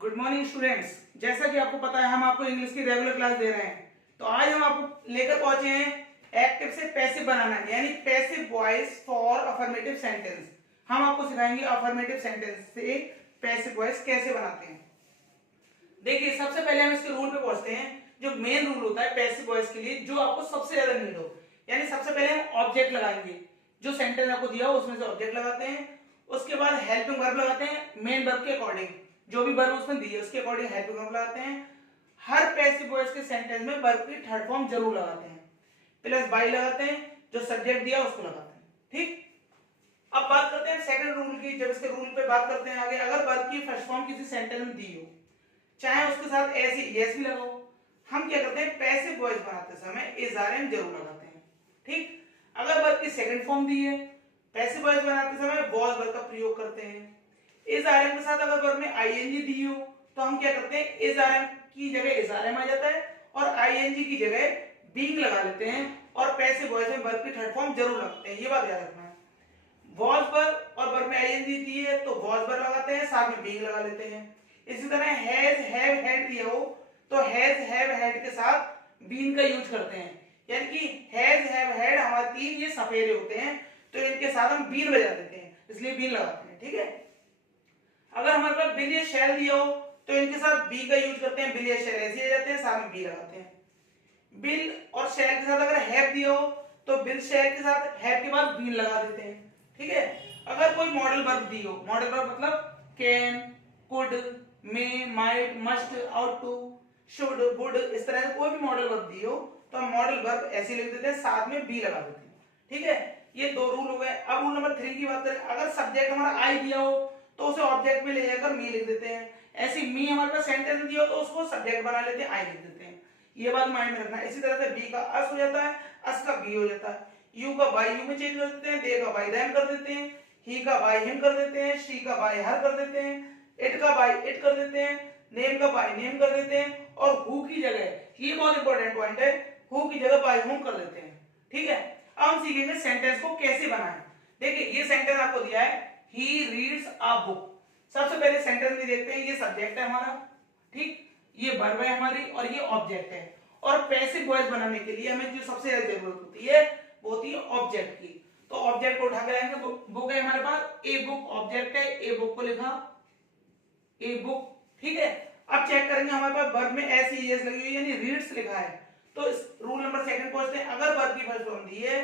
Good morning students. जैसा कि आपको पता है हम आपको इंग्लिश की रेगुलर क्लास दे रहे हैं। तो आज हम आपको लेकर पहुंचे हैं एक्टिव से पैसिव बनाना, यानी passive voice for affirmative sentence. हम आपको सिखाएंगे अफर्मेटिव सेंटेंस से पैसिव वॉइस कैसे बनाते हैं। देखिए, सबसे पहले हम इसके रूल पे पहुंचते हैं। जो मेन रूल होता है पैसिव वॉइस के लिए, जो आपको सबसे ज्यादा नीड हो, यानी सबसे पहले हम ऑब्जेक्ट लगाएंगे। जो सेंटेंस आपको दिया हो उसमें से ऑब्जेक्ट लगाते हैं। उसके बाद हेल्पिंग वर्ब लगाते हैं मेन वर्ब के अकॉर्डिंग। जो भी वर्ब उसमें दी है उसके अकॉर्डिंग हेल्पिंग वर्ब लगाते हैं। हर पैसिव वॉइस के सेंटेंस में वर्ब की थर्ड फॉर्म जरूर लगाते हैं, प्लस बाई लगाते हैं, जो सब्जेक्ट दिया उसको लगाते हैं। ठीक। अब बात करते हैं सेकंड रूल की। जब इसके रूल पे बात करते हैं आगे, अगर वर्ब की फर्स्ट फॉर्म किसी सेंटेंस में दी हो, चाहे उसके साथ ऐसी यस भी लगाओ, हम क्या करते हैं पैसिव वॉइस बनाते समय इज आर एम जरूर लगाते हैं। ठीक। अगर वर्ब की सेकंड फॉर्म दी है, पैसिव वॉइस बनाते समय वॉज वर्ब का प्रयोग करते हैं। इज आर एम के साथ अगर वर्ब में आईएनजी दी हो तो हम क्या करते हैं इज आर एम की जगह इज आर एम आ जाता है और आईएनजी की जगह बीइंग लगा लेते हैं और पैसिव वॉइस में वर्ब की थर्ड फॉर्म जरूर लगाते हैं। ये बात याद रखना है। वॉज वर्ब और वर्ब में आईएनजी दी है तो वॉज वर्ब लगाते हैं, साथ में बीइंग लगा लेते हैं। इसी तरह हैज हैव हैड दिया हो तो हैज हैव हैड के साथ बीन का यूज करते हैं, यानी कि हैज हैव हैड हमारे तीन ये सफेरे होते हैं तो इनके साथ हम बीन बजा देते हैं, इसलिए बीन लगाते हैं। ठीक है। अगर हमारे पास बिल या शैल दिया हो तो इनके साथ बी का यूज करते हैं, बिल या शैल ऐसे आ जाते हैं, साथ में बी लगाते हैं। बिल और शैल के साथ अगर हैव दिया हो तो बिल शैल के साथ हैव के बाद बीन लगा देते हैं। ठीक है। अगर कोई मॉडल वर्ब दी हो, मॉडल वर्ब मतलब can, could, may, might, must, ought to, should, would, इस तरह से कोई भी मॉडल वर्ब दी हो तो हम मॉडल वर्ब ऐसे लिख देते हैं, साथ में बी लगा देते हैं। ठीक है। ये दो रूल हो गए। अब रूल नंबर 3 की बात करें, अगर सब्जेक्ट हमारा आई दिया हो तो उसे ऑब्जेक्ट में ले जाकर मी लिख देते हैं। ऐसी मी हमारे पास सेंटेंस दिया हो तो उसको सब्जेक्ट बना लेते हैं, आई लिख देते हैं। ये बात माइंड में रखना है। इसी तरह से बी का अस हो जाता है, अस का बी हो जाता है, यू का बाई यू में चेंज कर देते हैं, दे का बाई देम कर देते हैं, ही का बाई हिम कर देते हैं, शी का बाई हर कर देते हैं, इट का बाई इट कर देते हैं, नेम का बाई नेम कर देते हैं और हु की जगह, ये बहुत इंपॉर्टेंट पॉइंट है, हु की जगह बाई हुम कर देते हैं। ठीक है। अब हम सीखेंगे सेंटेंस को कैसे बनाएं। देखिए, ये सेंटेंस आपको दिया है, ही रीड्स अ बुक। सबसे पहले सेंटेंस में देखते हैं, ये सब्जेक्ट है हमारा, ठीक, ये वर्ब है हमारी और ये ऑब्जेक्ट है। और पैसिव वॉइस बनाने के लिए हमें जो सबसे ज्यादा जरूरत होती है वो होती है ऑब्जेक्ट की। तो ऑब्जेक्ट को उठा के लाएंगे, बुक है हमारे पास, ए बुक ऑब्जेक्ट है, ए बुक को लिखा, ए बुक। ठीक है। अब चेक करेंगे हमारे पास वर्ब में एस ई एस लगी हुई है, यानी रीड्स लिखा है। तो इस रूल नंबर सेकंड पहुंचते हैं। अगर वर्ब की फर्स्ट फॉर्म दी है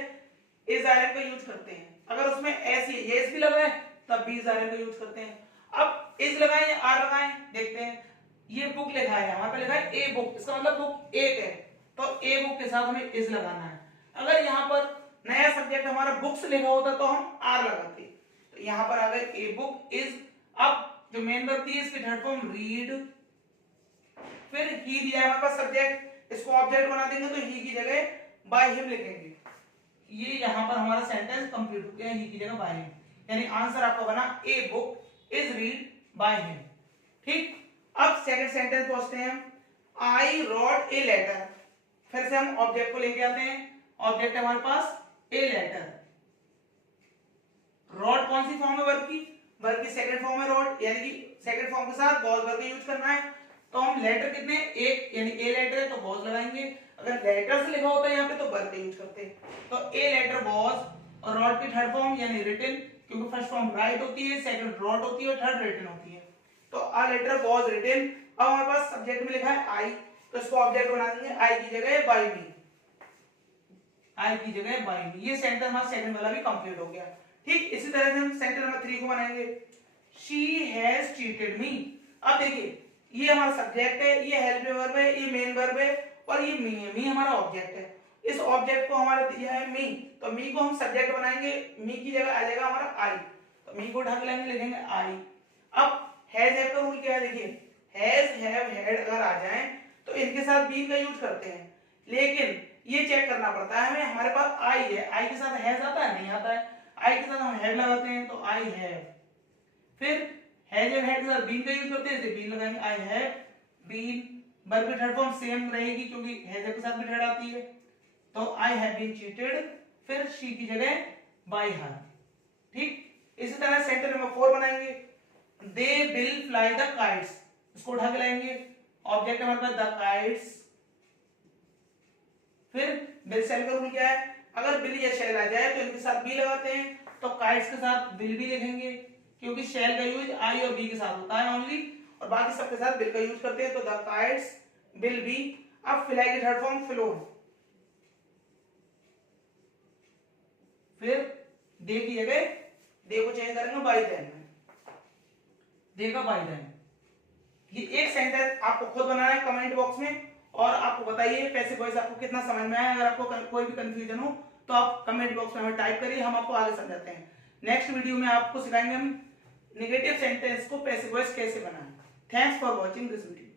इज आर एम का यूज करते हैं, अगर उसमें एस एस भी लगा है तब भी इज आर एम का यूज करते हैं। अब इज लगाएं या आर लगाएं, देखते हैं। ये बुक लिखा है, हमारे पे लिखा है ए बुक, इसका मतलब बुक एक है, तो ए बुक के साथ हमें इज लगाना है। अगर यहाँ पर नया सब्जेक्ट हमारा बुक्स लिखा होता तो हम आर लगाते। तो यहाँ पर आ गए ए बुक इज। अब जो मेन वर्ब थी इसकी थर्ड फॉर्म रीड, फिर ही दिया है हमारे पास सब्जेक्ट, इसको ऑब्जेक्ट बना देंगे तो ही की जगह बाय हिम लिखेंगे। ये यहाँ पर हमारा सेंटेंस कंप्लीट हो गया, ही की जगह बाय हिम, यानी आंसर आपका बना a book is read by him. ठीक। अब सेकंड सेंटेंस पहुंचते हैं, आई रोट ए लेटर। फिर से हम ऑब्जेक्ट को लेके आते हैं, ऑब्जेक्ट है हमारे पास ए लेटर। रोट कौन सी फॉर्म है वर्ब की? वर्ब की सेकंड फॉर्म है रोट, यानी कि सेकंड फॉर्म के साथ वॉज वर्ब का यूज करना है। तो हम लेटर कितने, एक, यानी ए लेटर है तो वॉज लगाएंगे। अगर लेटर से लिखा होता है यहाँ पे तो वर्ब का यूज करते हैं। तो ए लेटर वॉज और रोट की थर्ड फॉर्म यानी रिटन, क्योंकि फर्स्ट फॉर्म राइट होती है, सेकंड रोट होती है और थर्ड रिटन होती है। तो अ लेटर वॉज रिटन। अब हमारे पास सब्जेक्ट में लिखा है आई, तो इसको ऑब्जेक्ट बना देंगे, आई की जगह बाय मी, आई की जगह बाय मी। ये सेंटेंस हमारा सेकंड वाला भी कंप्लीट हो गया। ठीक। इसी तरह से हम सेंटेंस नंबर 3 को बनाएंगे, शी हैज चीटेड मी। अब देखिए, ये हमारा सब्जेक्ट है, ये हेल्पिंग वर्ब है, ये मेन वर्ब है और ये मी है। मी हमारा ऑब्जेक्ट है। इस ऑब्जेक्ट को हमारा दिया है मी, तो मी को हम सब्जेक्ट बनाएंगे, मी की जगह आ जाएगा हमारा आई, तो मी को उठा के लाएंगे, लिखेंगे आई। अब हैज हैव का रूल क्या है, देखिए, हैज हैव हैड अगर आ जाए तो इनके साथ बी का यूज करते हैं, लेकिन ये चेक करना पड़ता है हमें, हमारे पास आई है, आई के साथ हैज आता है, नहीं आता है। आई के साथ हम हैव लगाते हैं तो आई हैव, फिर हैज हैव हैड के साथ बीन का यूज करते हैं, इसे बीन लगाएंगे, आई हैव बीन। वर्ब की थर्ड फॉर्म सेम रहेगी क्योंकि हैज हैव के साथ भी थर्ड आती है, तो आई हैव बीन चीटेड, फिर शी की जगह बाय हर। ठीक। इसी तरह सेंटेंस नंबर 4 बनाएंगे, they will fly the kites. इसको उठा के लाएंगे। ऑब्जेक्ट हमारे पास द काइट्स, फिर बिल सेल का रूल क्या है, अगर बिल या शेल आ जाए तो इनके साथ बी लगाते हैं, तो काइट्स के साथ बिल भी लिखेंगे क्योंकि शेल का यूज आई और बी के साथ होता है ओनली, और बाकी सबके साथ बिल का यूज करते हैं। तो द काइट्स बिल बी। अब फिलाई की थर्ड फॉर्म फ्लोर, फिर दे की जगह दे को चेंज करेंगे बाई देन, देगा बाई देन। ये एक सेंटेंस आपको खुद बनाना है कमेंट बॉक्स में, और आपको बताइए पैसिव वॉइस आपको कितना समझ में आया। अगर आपको कोई भी कंफ्यूजन हो तो आप कमेंट बॉक्स में हमें टाइप करिए, हम आपको आगे समझाते हैं। नेक्स्ट वीडियो में आपको सिखाएंगे हम नेगेटिव सेंटेंस को पैसिव वॉइस कैसे बनाएं। Thanks for watching this video.